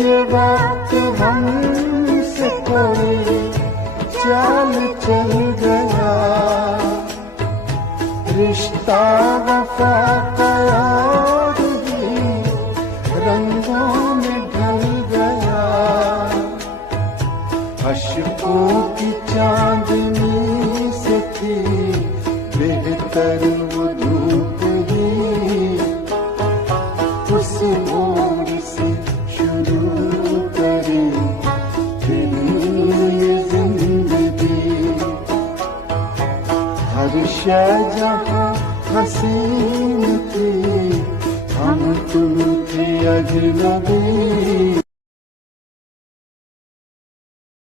ये वक्त हमसे कोई चाल चल गया, रिश्ता वफा का और भी रंगों में ढल गया। अश्कों की चांदनी से थी बेहतर वो धूप ही, उस मोड़ से शुरू करें फिर ये जिंदगी। हर शय जहाँ हसीन थी, हम तुम थे अजनबी।